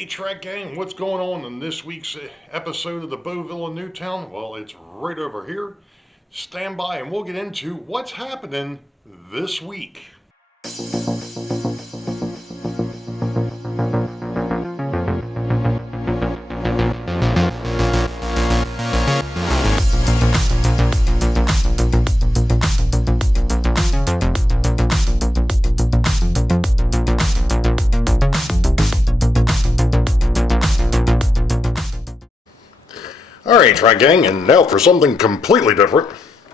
Hey Trek Gang, what's going on in this week's episode of the Boeville in Newtown? Well, it's right over here. Stand by and we'll get into what's happening this week. Alright, Trek Gang, and now for something completely different.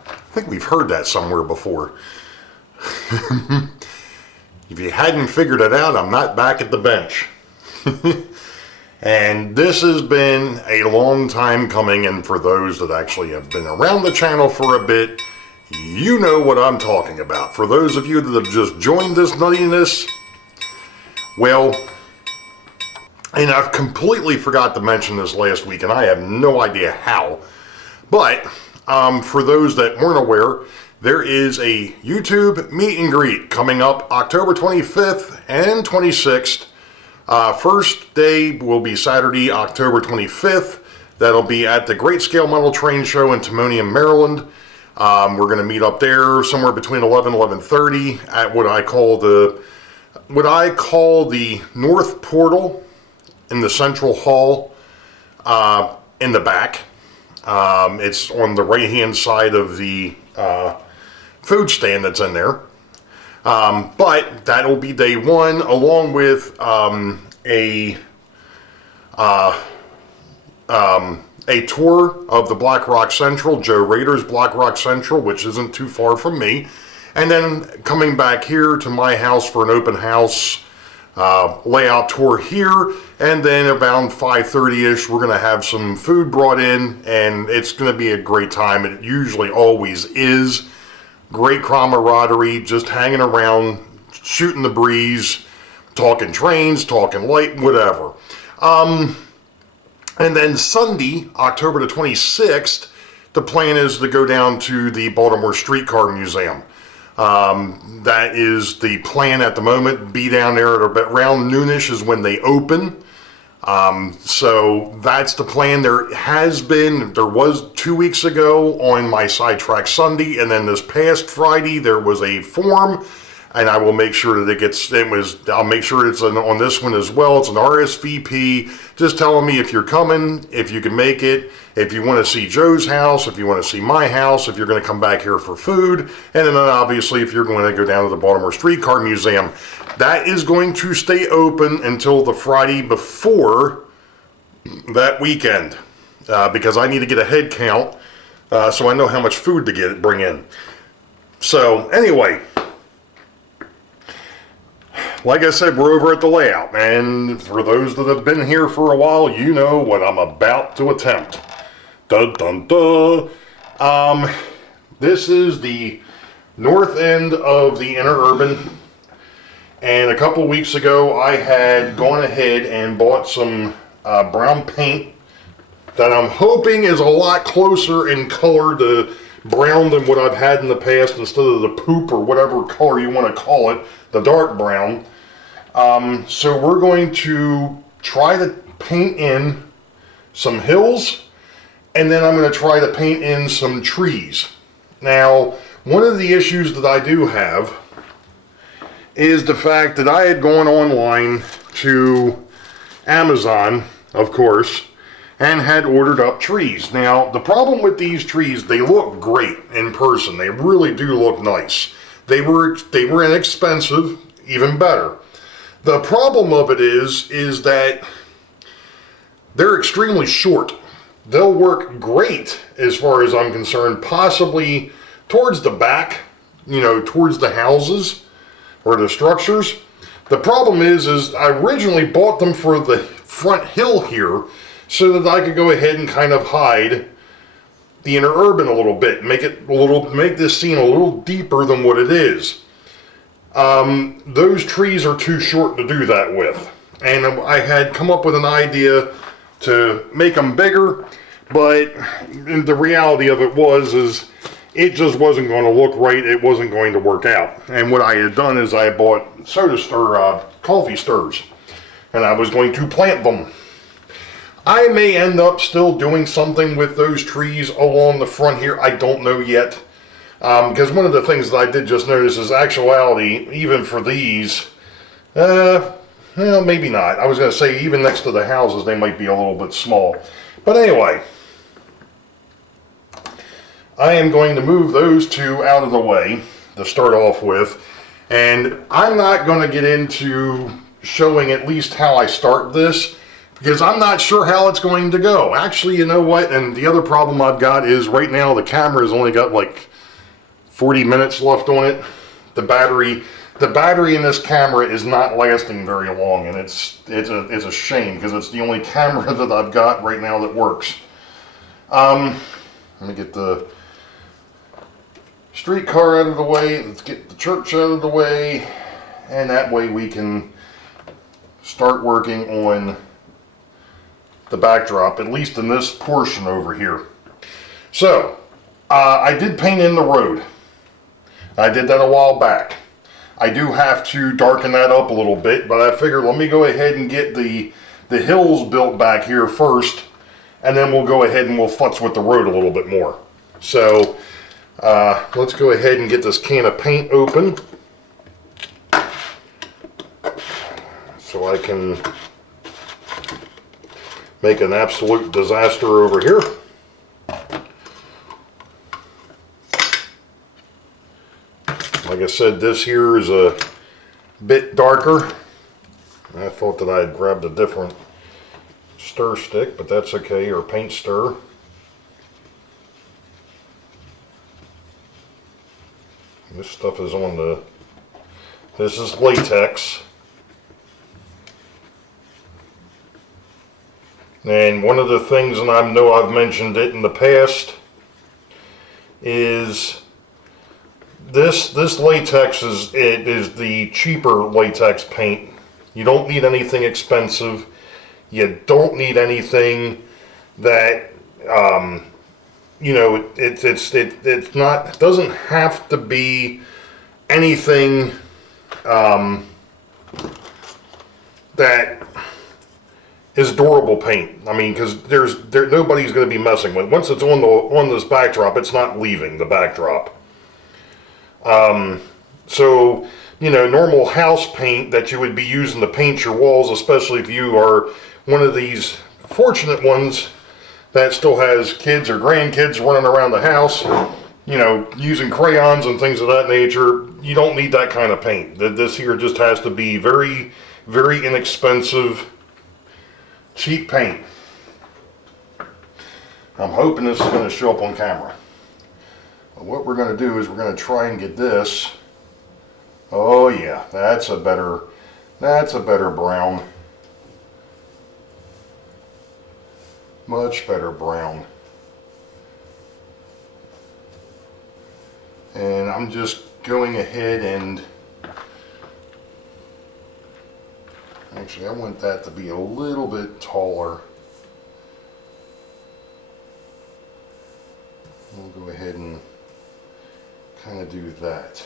I think we've heard that somewhere before. If you hadn't figured it out, I'm not back at the bench. And this has been a long time coming, and for those that actually have been around the channel for a bit, you know what I'm talking about. For those of you that have just joined this nuttiness, well, and I've completely forgot to mention this last week, and I have no idea how. But for those that weren't aware, there is a YouTube meet and greet coming up October 25th and 26th. First day will be Saturday, October 25th. That'll be at the Great Scale Model Train Show in Timonium, Maryland. We're going to meet up there somewhere between 11 and 11:30 at what I call the North Portal in the Central Hall in the back. It's on the right-hand side of the food stand that's in there. But that'll be day one, along with a tour of the Black Rock Central, Joe Rader's Black Rock Central, which isn't too far from me. And then coming back here to my house for an open house layout tour here, and then around 5:30ish we're going to have some food brought in, and it's going to be a great time. It usually always is. Great camaraderie, just hanging around, shooting the breeze, talking trains, talking light, whatever. And then Sunday, October the 26th, the plan is to go down to the Baltimore Streetcar Museum. That is the plan at the moment. Be down there at around noonish is when they open. So that's the plan. There was 2 weeks ago on my Sidetrack Sunday, and then this past Friday there was a form, and I will make sure that I'll make sure it's on this one as well. It's an RSVP, just telling me if you're coming, if you can make it, if you want to see Joe's house, if you want to see my house, if you're going to come back here for food, and then obviously if you're going to go down to the Baltimore Streetcar Museum. That is going to stay open until the Friday before that weekend, because I need to get a head count so I know how much food to bring in. So anyway, like I said, we're over at the layout, and for those that have been here for a while, you know what I'm about to attempt. Dun dun dun. This is the north end of the inner urban, and a couple weeks ago I had gone ahead and bought some brown paint that I'm hoping is a lot closer in color to brown than what I've had in the past, instead of the poop or whatever color you want to call it, the dark brown. So we're going to try to paint in some hills, and then I'm going to try to paint in some trees. Now, one of the issues that I do have is the fact that I had gone online to Amazon, of course, and had ordered up trees. Now, the problem with these trees, they look great in person. They really do look nice. They were inexpensive, even better. The problem of it is that they're extremely short. They'll work great as far as I'm concerned, possibly towards the back, towards the houses or the structures. The problem is I originally bought them for the front hill here so that I could go ahead and kind of hide the inner urban a little bit, make this scene a little deeper than what it is. Those trees are too short to do that with, and I had come up with an idea to make them bigger, but the reality of it is it just wasn't going to look right. It wasn't going to work out. And what I had done is I bought coffee stirs. and I was going to plant them. I may end up still doing something with those trees along the front here. I don't know yet. Because one of the things that I did just notice is actuality, even for these, well, maybe not. I was going to say even next to the houses they might be a little bit small. But anyway, I am going to move those two out of the way to start off with. And I'm not going to get into showing at least how I start this, because I'm not sure how it's going to go. Actually, you know what? And the other problem I've got is right now the camera's only got like 40 minutes left on it. The battery in this camera is not lasting very long, and it's a shame because it's the only camera that I've got right now that works. Let me get the streetcar out of the way. Let's get the church out of the way, and that way we can start working on the backdrop, at least in this portion over here. So, I did paint in the road. I did that a while back. I do have to darken that up a little bit, but I figured let me go ahead and get the hills built back here first, and then we'll go ahead and we'll futz with the road a little bit more. So, let's go ahead and get this can of paint open so I can make an absolute disaster over here. Like I said, this here is a bit darker. I thought that I had grabbed a different stir stick, but that's okay, or paint stir. This stuff is on the, this is latex. And one of the things, and I know I've mentioned it in the past, is this latex is the cheaper latex paint. You don't need anything expensive. You don't need anything that you know, it's not, it doesn't have to be anything that is durable paint. I mean, because nobody's going to be messing with it. Once it's on this backdrop, it's not leaving the backdrop. So, you know, normal house paint that you would be using to paint your walls, especially if you are one of these fortunate ones that still has kids or grandkids running around the house, you know, using crayons and things of that nature, you don't need that kind of paint. This here just has to be very, very inexpensive, cheap paint. I'm hoping this is going to show up on camera. But what we're going to do is we're going to try and get this. Oh yeah, that's a better brown. Much better brown. And I'm just going ahead and actually I want that to be a little bit taller. We'll go ahead and kind of do that.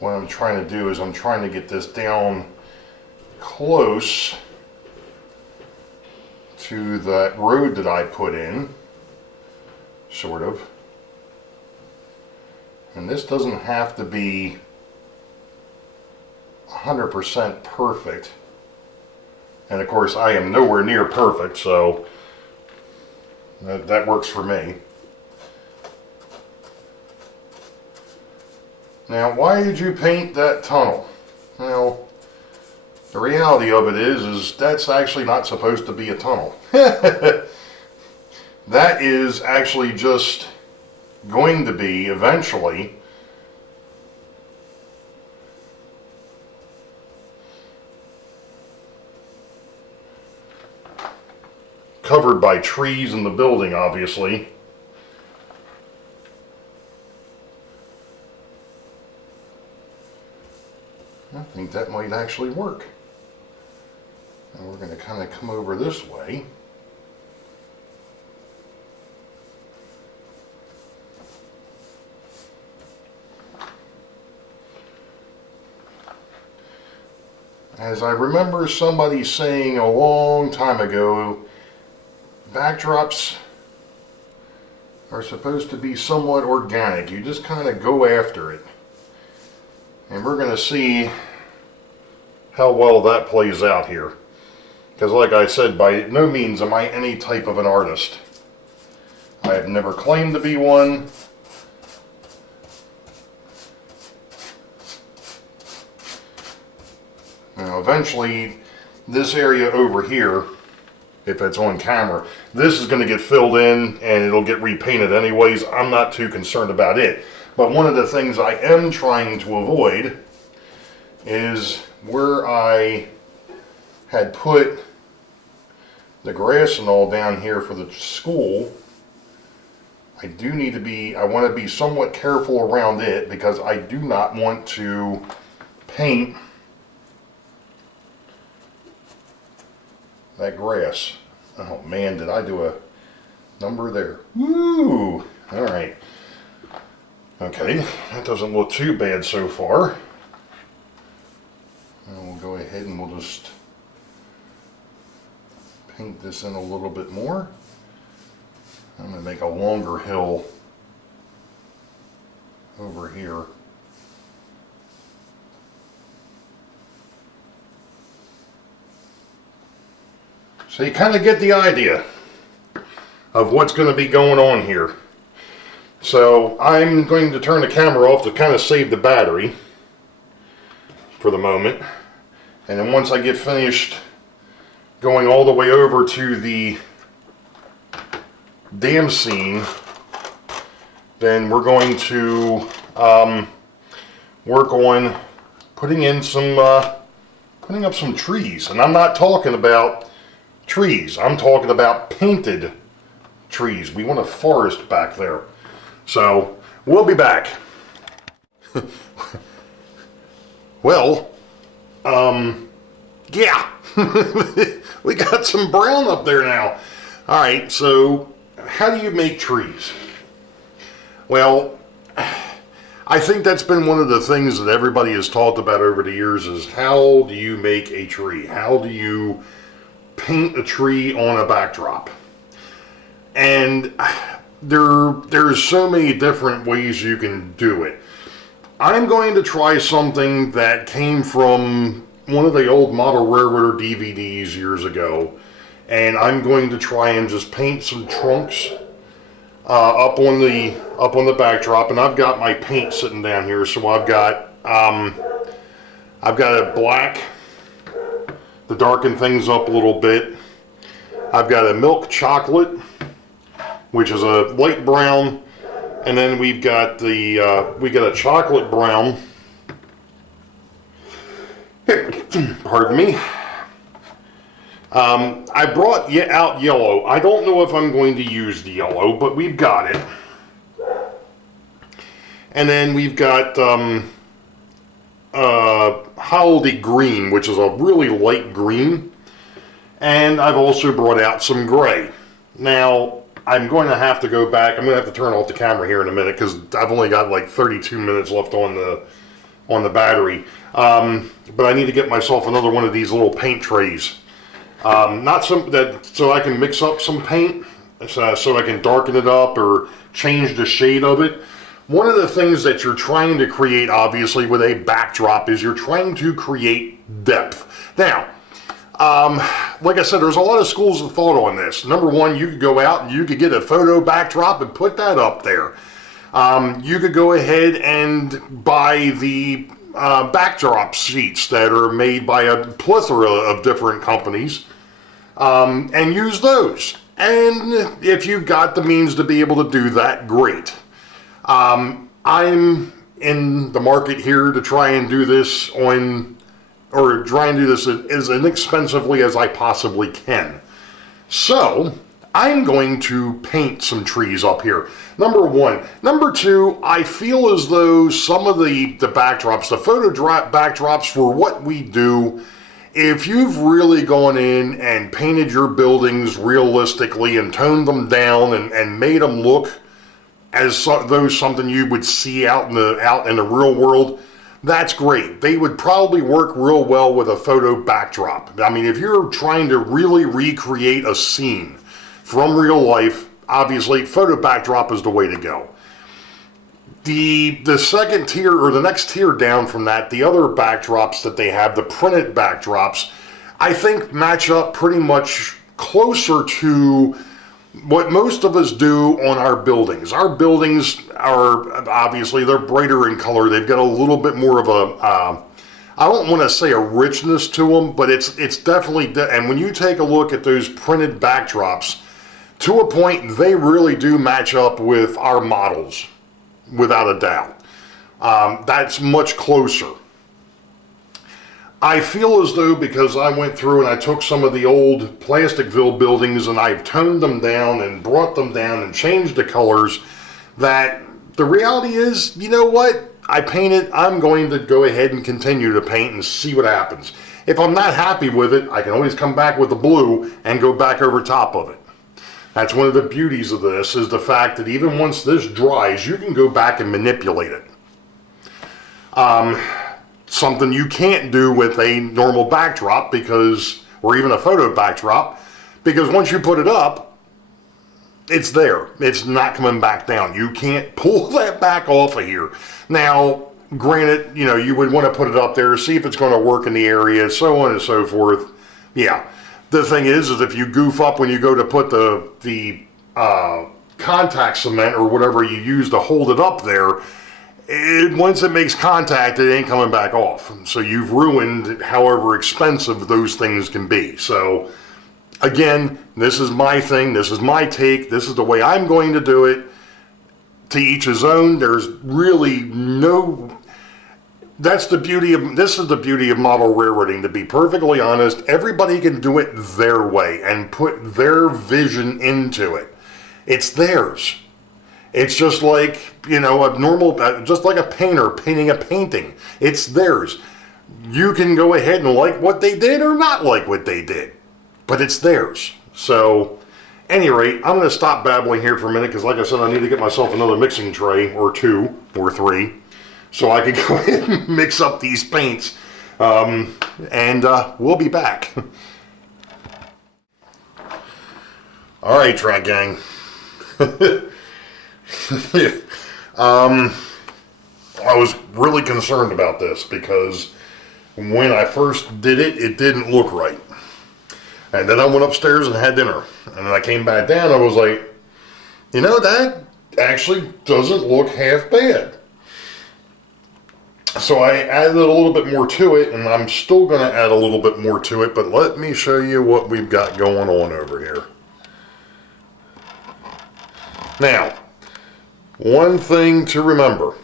What I'm trying to do is I'm trying to get this down close to that road that I put in, sort of. And this doesn't have to be 100% perfect. And of course I am nowhere near perfect, so that works for me. Now, why did you paint that tunnel? Well, the reality of it is that's actually not supposed to be a tunnel. That is actually just going to be eventually covered by trees in the building, obviously. I think that might actually work. And we're going to kind of come over this way. As I remember somebody saying a long time ago, backdrops are supposed to be somewhat organic. You just kind of go after it. And we're going to see how well that plays out here. Because like I said, by no means am I any type of an artist. I have never claimed to be one. Now eventually, this area over here, if it's on camera, this is going to get filled in and it'll get repainted anyways. I'm not too concerned about it. But one of the things I am trying to avoid is where I had put the grass and all down here for the school. I want to be somewhat careful around it because I do not want to paint that grass. Oh man, did I do a number there? Woo! Alright. Okay, that doesn't look too bad so far. And we'll go ahead and we'll just paint this in a little bit more. I'm going to make a longer hill over here. So you kind of get the idea of what's going to be going on here. So I'm going to turn the camera off to kind of save the battery for the moment. And then once I get finished going all the way over to the dam scene, then we're going to work on putting up some trees. And I'm not talking about trees. I'm talking about painted trees. We want a forest back there. So, we'll be back. Well, yeah. We got some brown up there now. Alright, so how do you make trees? Well, I think that's been one of the things that everybody has talked about over the years is how do you make a tree? How do you paint a tree on a backdrop? And there's so many different ways you can do it. I'm going to try something that came from one of the old model railroader DVDs years ago, and I'm going to try and just paint some trunks up on the backdrop. And I've got my paint sitting down here, so I've got a black to darken things up a little bit. I've got a milk chocolate, which is a light brown, and then we've got a chocolate brown. Pardon me. I brought out yellow. I don't know if I'm going to use the yellow, but we've got it. And then we've got holiday green, which is a really light green. And I've also brought out some gray. Now, I'm going to have to go back. I'm going to have to turn off the camera here in a minute because I've only got like 32 minutes left on the battery. But I need to get myself another one of these little paint trays. So I can mix up some paint, so I can darken it up or change the shade of it. One of the things that you're trying to create, obviously, with a backdrop is you're trying to create depth. Now, like I said, there's a lot of schools of thought on this. Number one, you could go out and you could get a photo backdrop and put that up there. You could go ahead and buy the backdrop sheets that are made by a plethora of different companies and use those. And if you've got the means to be able to do that, great. I'm in the market here to try and do this as inexpensively as I possibly can. So, I'm going to paint some trees up here. Number one. Number two, I feel as though some of the backdrops, the photo backdrops for what we do, if you've really gone in and painted your buildings realistically and toned them down and made them look as though something you would see out in the real world, that's great. They would probably work real well with a photo backdrop. I mean, if you're trying to really recreate a scene from real life, obviously photo backdrop is the way to go. The second tier, or the next tier down from that, the other backdrops that they have, the printed backdrops, I think match up pretty much closer to what most of us do on our buildings. Our buildings are, obviously, they're brighter in color. They've got a little bit more of a, I don't want to say a richness to them, but it's definitely, and when you take a look at those printed backdrops, to a point, they really do match up with our models, without a doubt. That's much closer. I feel as though, because I went through and I took some of the old Plasticville buildings and I've toned them down and brought them down and changed the colors, that the reality is, you know what? I painted, I'm going to go ahead and continue to paint and see what happens. If I'm not happy with it, I can always come back with the blue and go back over top of it. That's one of the beauties of this, is the fact that even once this dries, you can go back and manipulate it. Something you can't do with a normal backdrop, because, or even a photo backdrop, because once you put it up, it's there. It's not coming back down. You can't pull that back off of here. Now, granted, you know, you would want to put it up there, see if it's going to work in the area, so on and so forth. Yeah. The thing is if you goof up when you go to put the contact cement or whatever you use to hold it up there, once it makes contact, it ain't coming back off. So you've ruined however expensive those things can be. So again, this is my thing. This is my take. This is the way I'm going to do it. To each his own. There's really no... This is the beauty of model railroading, to be perfectly honest. Everybody can do it their way and put their vision into it. It's theirs. It's just like, you know, just like a painter painting a painting. It's theirs. You can go ahead and like what they did or not like what they did, but it's theirs. So, at any rate, I'm going to stop babbling here for a minute, because like I said, I need to get myself another mixing tray, or 2, or 3. So I could go ahead and mix up these paints, and we'll be back. All right, track gang. I was really concerned about this, because when I first did it, it didn't look right. And then I went upstairs and had dinner. And then I came back down, I was like, you know, that actually doesn't look half bad. So I added a little bit more to it, and I'm still going to add a little bit more to it, but let me show you what we've got going on over here. Now, one thing to remember,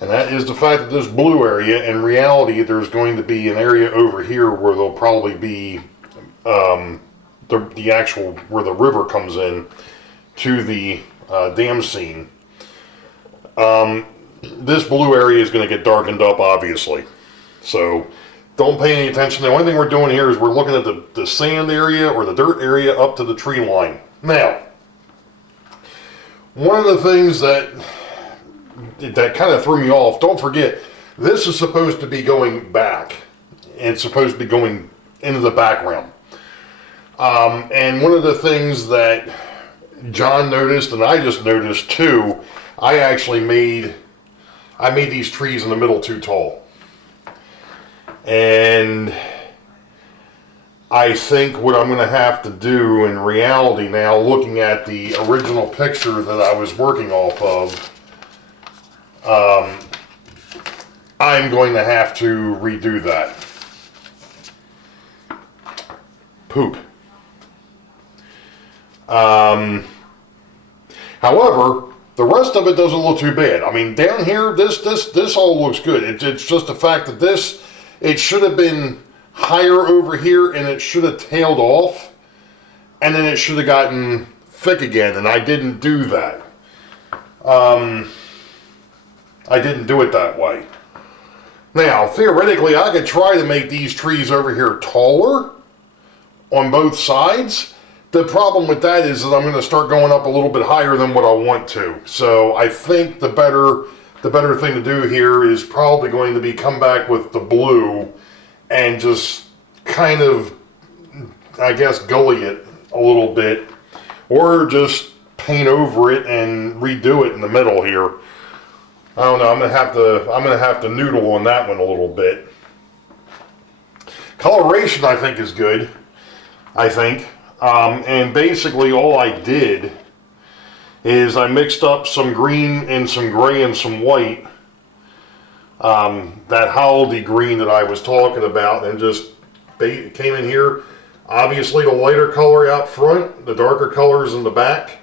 and that is the fact that this blue area, in reality, there's going to be an area over here where there'll probably be the actual, where the river comes in to the dam scene. This blue area is going to get darkened up, obviously. So don't pay any attention. The only thing we're doing here is we're looking at the sand area or the dirt area up to the tree line. Now, one of the things that kind of threw me off, don't forget, this is supposed to be going back. It's supposed to be going into the background. And one of the things that John noticed, and I just noticed too, I actually made these trees in the middle too tall. And I think what I'm going to have to do in reality now, looking at the original picture that I was working off of, I'm going to have to redo that. Poop. However, the rest of it doesn't look too bad. I mean, down here, this all looks good. It's just the fact that it should have been higher over here, and it should have tailed off. and then it should have gotten thick again, and I didn't do that. I didn't do it that way. Now, theoretically, I could try to make these trees over here taller on both sides. The problem with that is that I'm going to start going up a little bit higher than what I want to. So I think the better thing to do here is probably going to be come back with the blue and just kind of, I guess, gully it a little bit, or just paint over it and redo it in the middle here. I don't know. I'm gonna have to noodle on that one a little bit. Coloration, I think, is good. I think, and basically all I did is I mixed up some green and some gray and some white. That holiday green that I was talking about, and just came in here. Obviously, the lighter color out front, the darker colors in the back,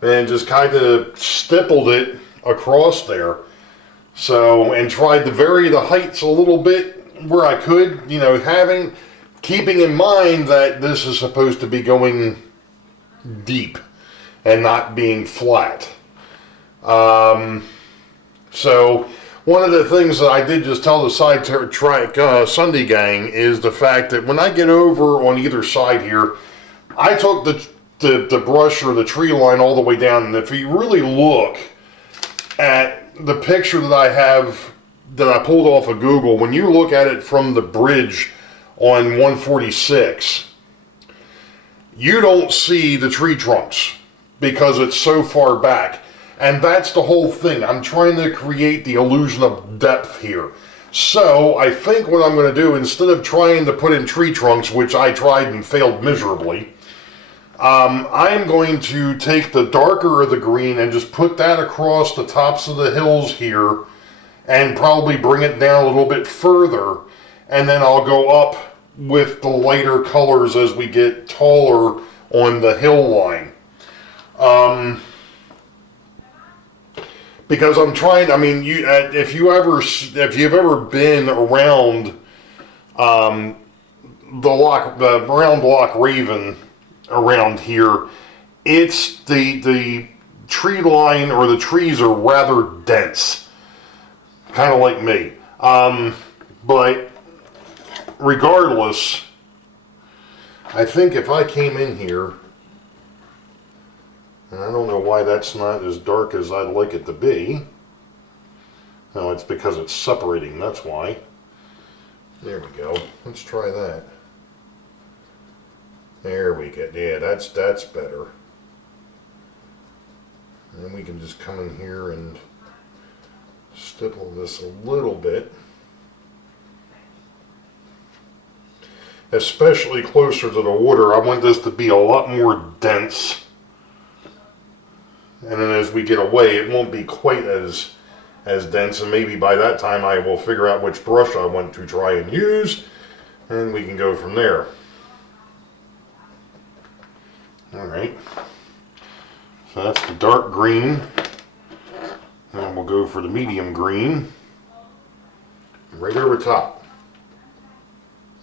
and just kind of stippled it across there. So, and tried to vary the heights a little bit where I could, you know, keeping in mind that this is supposed to be going deep and not being flat. So one of the things that I did just tell the side track Sunday gang is the fact that when I get over on either side here, I took the brush or the tree line all the way down, and if you really look at the picture that I have that I pulled off of Google, when you look at it from the bridge on 146, you don't see the tree trunks because it's so far back. And that's the whole thing. I'm trying to create the illusion of depth here. So I think what I'm going to do, instead of trying to put in tree trunks, which I tried and failed miserably, I'm going to take the darker of the green and just put that across the tops of the hills here and probably bring it down a little bit further, and then I'll go up with the lighter colors as we get taller on the hill line. Because I'm trying, I mean, if you've ever been around the round Loch Raven around here, it's the tree line, or the trees are rather dense, kind of like me. But regardless, I think if I came in here, and I don't know why that's not as dark as I'd like it to be. No, it's because it's separating, that's why. There we go. Let's try that. There we go. Yeah, that's better. And then we can just come in here and stipple this a little bit. Especially closer to the water, I want this to be a lot more dense. And then as we get away, it won't be quite as dense, and maybe by that time I will figure out which brush I want to try and use, and we can go from there. Alright, so that's the dark green, and we'll go for the medium green, right over top.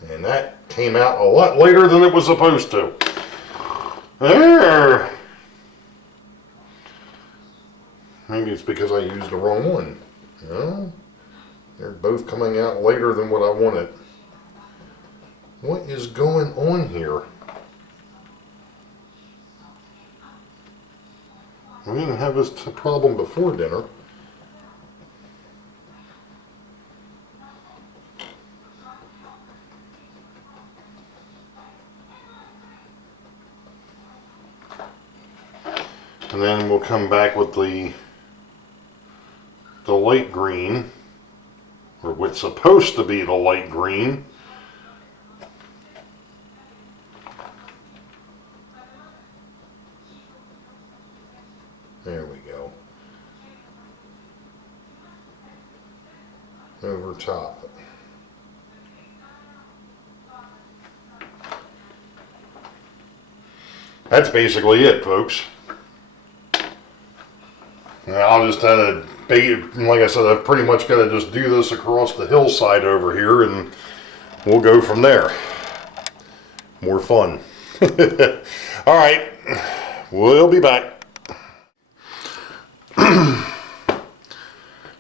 And that came out a lot later than it was supposed to. There! Maybe it's because I used the wrong one. No, they're both coming out later than what I wanted. What is going on here? We didn't have this problem before dinner. And then we'll come back with the light green, or what's supposed to be the light green. There we go. Over top. That's basically it, folks. And I'll just have to, like I said, I've pretty much got to just do this across the hillside over here, and we'll go from there. More fun. All right, we'll be back. All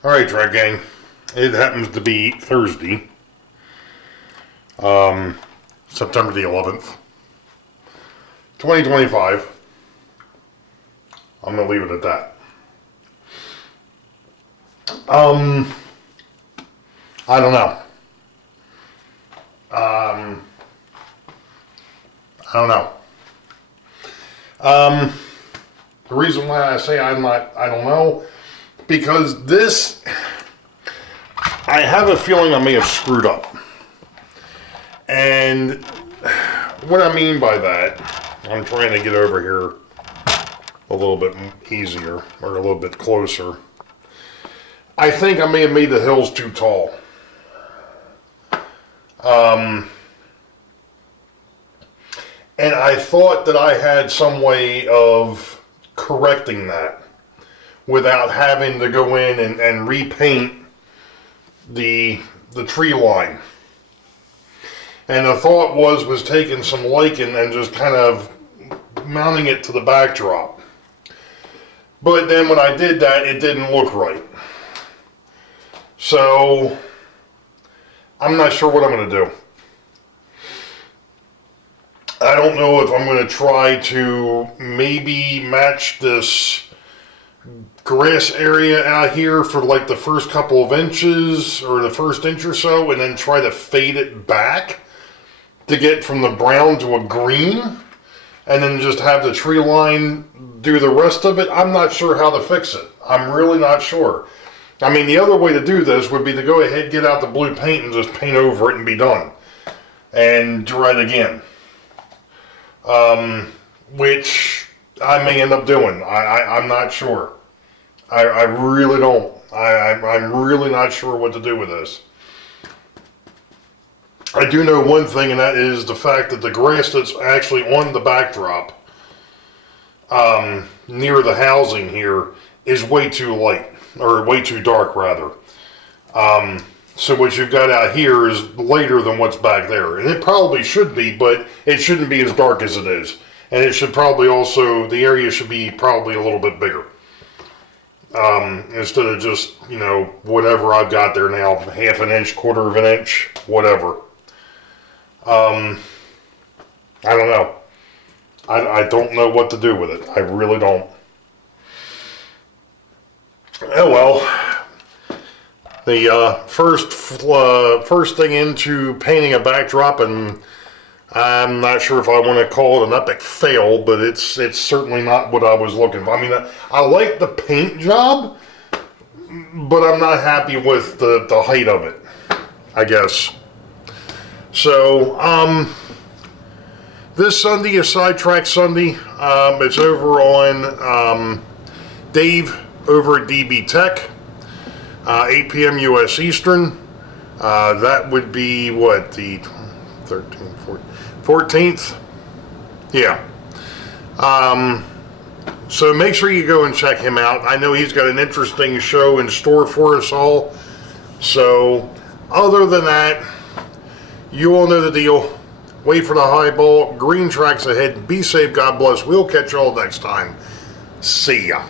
right, Track Gang. It happens to be Thursday, September the 11th, 2025. I'm going to leave it at that. I don't know. I don't know. The reason why I say I don't know, because this, I have a feeling I may have screwed up. And what I mean by that, I'm trying to get over here a little bit easier, or a little bit closer. I think I may have made the hills too tall. And I thought that I had some way of correcting that without having to go in and repaint the tree line. And the thought was taking some lichen and just kind of mounting it to the backdrop. But then when I did that, it didn't look right. So I'm not sure what I'm going to do. I don't know if I'm going to try to maybe match this grass area out here for like the first couple of inches or the first inch or so, and then try to fade it back to get from the brown to a green, and then just have the tree line do the rest of it. I'm not sure how to fix it. I'm really not sure. I mean, the other way to do this would be to go ahead, get out the blue paint and just paint over it and be done. And try it again. Which I may end up doing. I'm not sure. I really don't. I'm really not sure what to do with this. I do know one thing, and that is the fact that the grass that's actually on the backdrop, near the housing here, is way too light, or way too dark rather. So what you've got out here is lighter than what's back there. And it probably should be, but it shouldn't be as dark as it is. And it should probably also, the area should be probably a little bit bigger. Instead of just, you know, whatever I've got there now, half an inch, quarter of an inch, whatever. I don't know. I don't know what to do with it. I really don't. Oh well. The first thing into painting a backdrop, and I'm not sure if I want to call it an epic fail, but it's certainly not what I was looking for. I mean, I like the paint job, but I'm not happy with the height of it, I guess. So, this Sunday is Sidetrack Sunday. It's over on Dave over at DB Tech. 8 p.m. U.S. Eastern. That would be, what, the 13th, 14th? Yeah. So make sure you go and check him out. I know he's got an interesting show in store for us all. So, other than that, you all know the deal. Wait for the high ball. Green tracks ahead. Be safe. God bless. We'll catch you all next time. See ya.